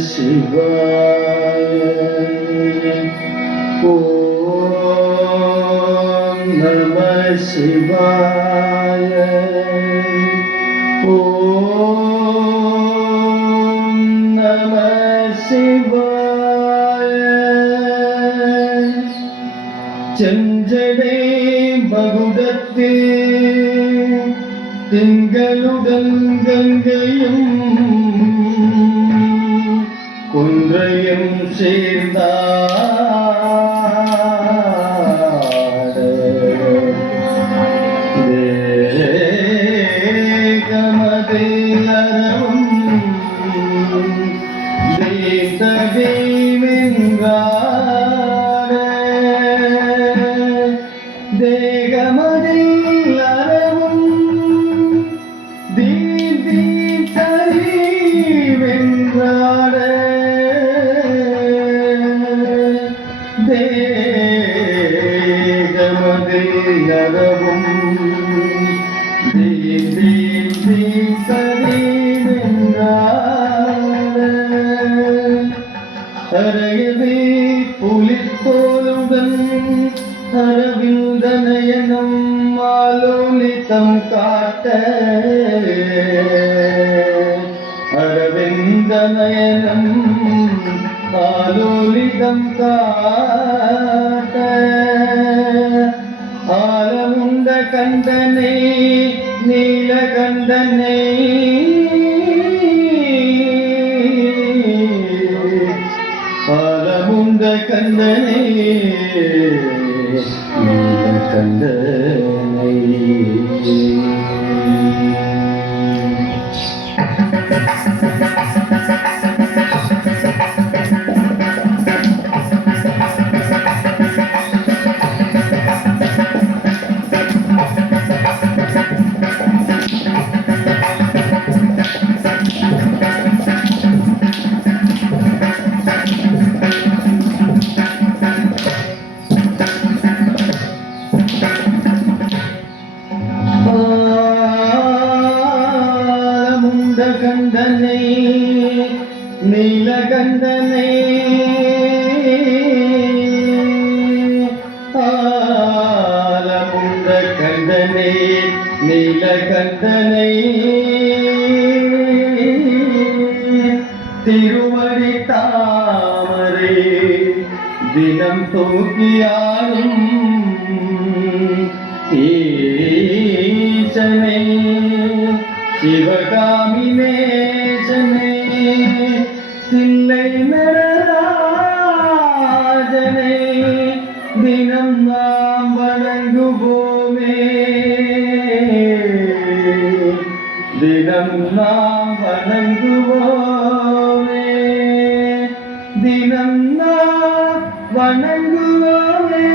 சிவாய ஓம் நம சிவாய ஓம் நம சிவாய செஞ்சடை மகுடத்தில் திங்களுடன் கங்கையும் குன்றையும் சேர்ந்தாட தேகமதில் அறவும் தேசதே வென்றாட தேகமதில் அறவும் தீதி தரி வென்றாட தேகமதில் அறவும் தீதி தரி வென்றாட அரையவே புலிப்போலுடன் அரவிந்த நயனம் ஆலோலிதம் காட்ட அரவிந்த நயனம் ஆலோலிதம் காட்ட ஆலமுண்ட கண்டனை நீலகண்டனை ஆலமுண்ட கண்டனை கண்டனை கண்டனை நீலகண்டனை ஆலமுண்ட கண்டனை நீலகண்டனை திருமணி தாமரை தினம் தூக்கியாடும் ஈசனை சிவகாமி நேசனே தில்லை நடராஜனே தினம் நாம் வணங்குவோமே தினம் நாம் வணங்குவோமே தினம் நாம் வணங்குவோமே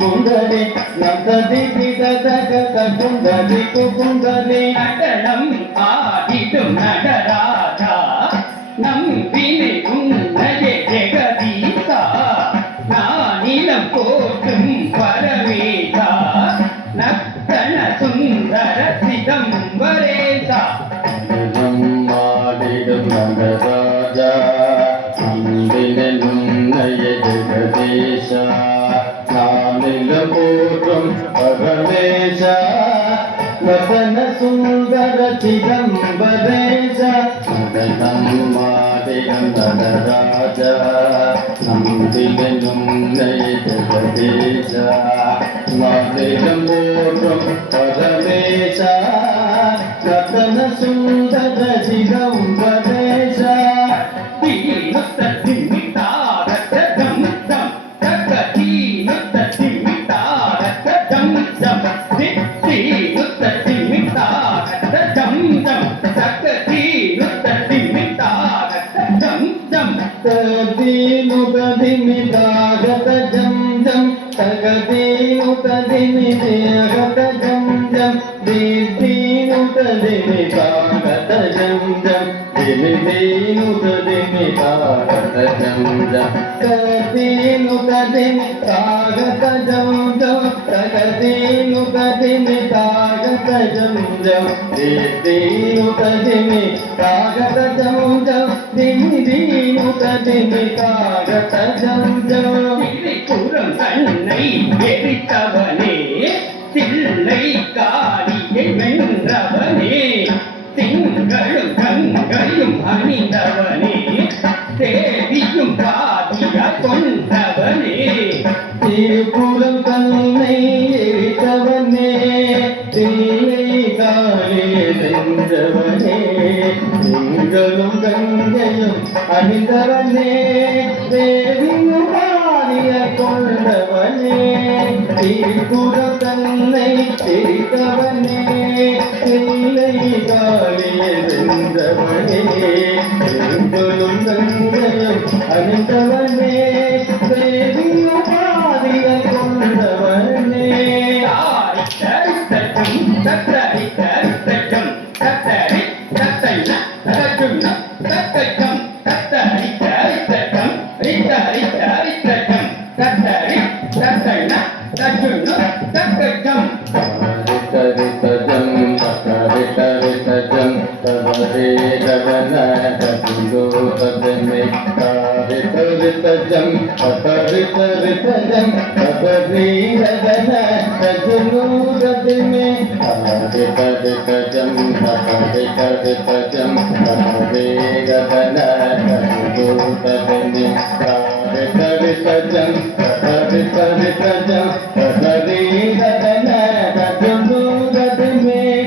குந்தரி நந்ததி குந்தரி குந்தரி நடனம் ஆடிடும் நடராஜா நம்பினை உன்னதே ஜெகதீசா நானிலம் போற்றும் பரவேசா நத்தன சுந்தர சிதம்பரேசா ஆடிடும் நடராஜா நம்பினை உன்னதே ஜெகதீசா போற்றும் பரமேச வதன சுந்தர சிதம்பரேச நதனம்மாதிகம் நடராஜா நம்பிலும் ஜெகதீச மாதிரம் போற்றும் பரமேச ரத்தன சுந்தர சிதம்பரேச தகதீனுததிமிதாகத ஜம் ஜம் தகதீனுததிமிதாகத ஜம் ஜம் தீதீனுததிமிதாகத ஜம் ஜம் திமிதீனுததிமிதாகத ஜம் ஜம் தகதீனுததிமிதாகத ஜம் ஜம் தகதீனுததிமிதாகத ஜம் ஜம் தீதீனுததிமிதாகத ஜம் ஜம் திமிதீனுததிமிதாகத ஜம் ஜம் கூறும் கண்ணை எரித்தவனே தில்லை காளியை வென்றவனே திங்களும் கங்கையும் அணிந்தவனே தேவியும் பாதிய கொண்டவனே திருப்புறம் தன்னை எரித்தவனே தில்லை காளியை வென்றவனே திங்களும் கங்கையும் அணிந்தவனே தேவியும் கொண்டவனே திருப்புறம் தன்னை எரித்தவனே தில்லை காளியை வென்றவனே திங்களும் கங்கையும் அணிந்தவனே தேவியும் பாதிய கொண்டவனே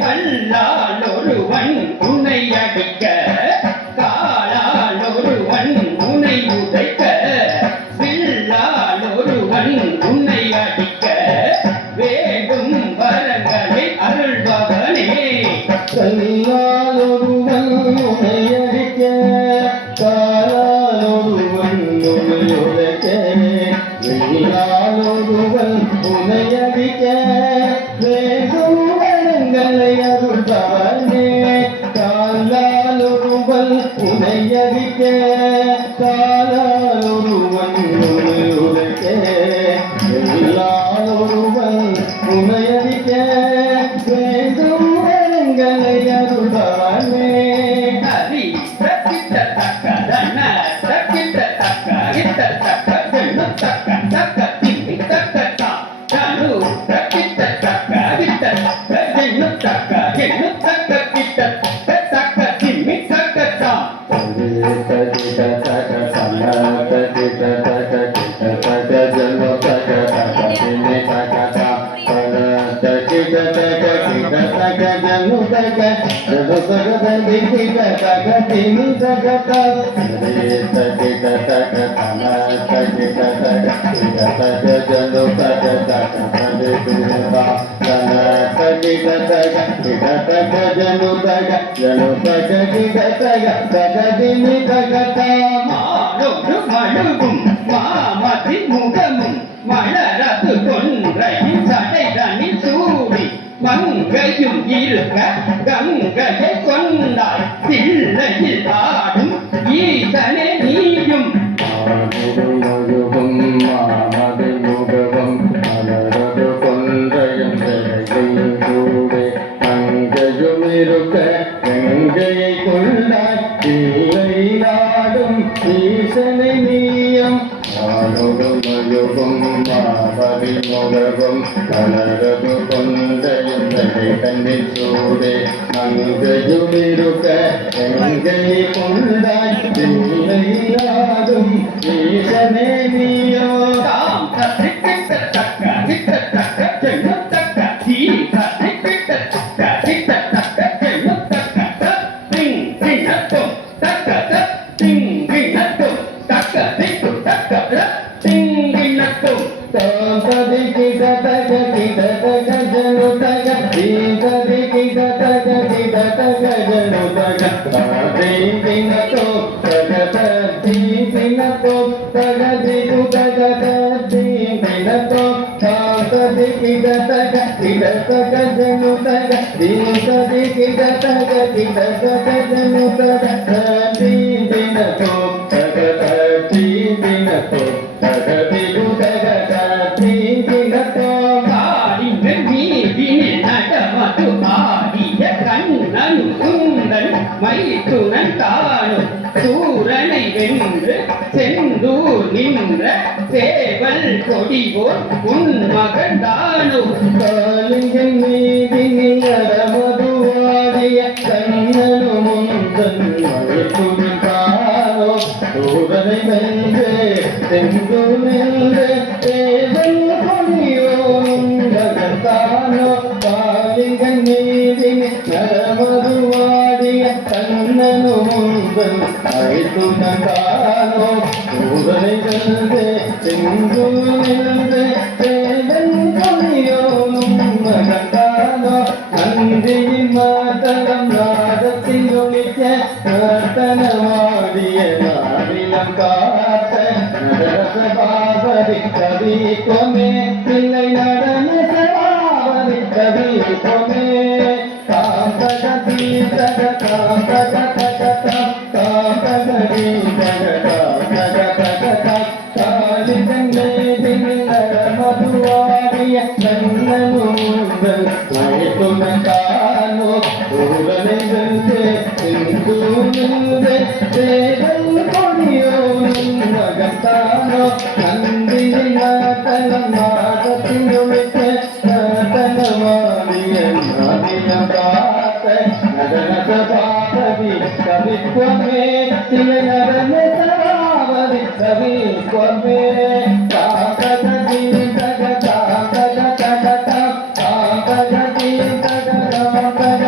கல்லால் ஒருவன் உன்னை அடிக்க காலால் ஒருவன் உன்னை உதைக்க வில்லால் ஒருவன் உன்னை அடிக்க வேண்டும் வரங்களை அருள்பவனே கல்லால் ஒருவன் உன்னை அடிக்க காலால் ஒருவன் உன்னை உதைக்க வில்லால் ஒருவன் உன்னை அடிக்க வேண்டும் வரங்களை அருள்பவனே காலால் ஒருவன் உன்னை அடிக்க காலால் ஒருவன் உன்னை உதைக்க வில்லால் ஒருவன் உன்னை அடிக்க வேண்டும் வரங்களை அருள்பவனே ஹரி சக்கிட்ட தக்கதன சக்கிட்ட தக்க கிட்ட தக்க ஜென்னு தக்க தக்க திம்மி தக்க தா ஜனு சக்கிட்ட தக்க கிட்ட தக்க ஜென்னு தக்க ஜென்னு தக்க கிட்ட தக்க திம்மி தக்க தா மாலோடு மழுவும் மாமதி முகமும் மலரது கொன்றையின் சடைதனில் சூடி மங்கையும் இருக்க கங்கையை கொண்டாய் தில்லையில் ஆடும் ஈசனே நீயும் கங்கையை கொண்டாய் தில்லை ஆடும் ஈசனை நீயும் ஆனோடும் மயுகும் மாபதி முககும் கலரது கொண்ட எந்தனை கண்ணில் சூடே மங்கையுமிருக்க எங்கை கொண்டாய் இல்லையாதும் ஈசனே நீயோ தாம் தத்திக்கிட்ட தக்க திட்ட தக்க ஜென்ம தக்க தீ தத்திக்கிட்ட தக்க திட்ட தக்க ஜென்ம தக்க திங் திங்கத்தும் தக்க திங் திங்கத்தும் தக்க திட்டு தக்க திங் திங்கத்தும் தாம்பதி கிடதக கிடதக ஜனுதக தீங்கதி கிடதக கிடதக ஜனுதக தாதி கிணத்தோ தகத தீங்கிணத்தோ தகதி குதகத தீங்கிணத்தோ தாம்பதி கிடதக கிடதக ஜனுதக தீங்கதி கிடதக கிடதக ஜனுதக தீங்கிணத்தோ தகத தீங்கிணத்தோ தகதி குதகத தீங்கிணத்தோ ஆடி மீதினில் நடமது ஆடிய கண்ணனு குந்தன் மைத்துனன் தானு சூரனை வென்று செந்தூர் நின்ற சேவல் கொடிவோர் உன் மகன் தானு காலிங்கன் மீதினில் நடமதுவாடிய கண்ணனு முந்தன் மழைத்துடன் தானோ சூரனை வென்று செந்தூர் நின்ற சேவல் கொடியோனும் மகன்தானோ காலிங்கன் மீதினில் நடமதுவாடிய கண்ணனு முந்தன் மழைத்துடன் தானோ சூரனை வென்று செந்தூர் நின்ற சேவல் கொடியோனும் மகன்தானோ நந்தியின் மாதளம் நாதத்தில் ஒழிக்க நர்த்தனமாடிய நாடினம் காத்த நடன பாபதி கவி கொமே பிள்ளை நடன சபாபதி கவி கொமே காம்பகதி தக காம்பக தக காம்பகதி தக காம்பக தக காலிதங்கே மதுவாடிய கண்ணனூங்கள் மயத்துணக்கானோ ஊரனை வென்று சிந்தூர்ந்து சேவல் கொடியோனும் மகத்தானோ நந்தியின் நாட்டனம் நாதத்தின் ஒழிக்க நாட்டனமாடிய நாதினம் காத்த நடன சபாபதி கவித்வமே சில நடன சபாபதி கவித்வமே காம்பகதி தக காம்பக தக காம்பகதி தக காம்பக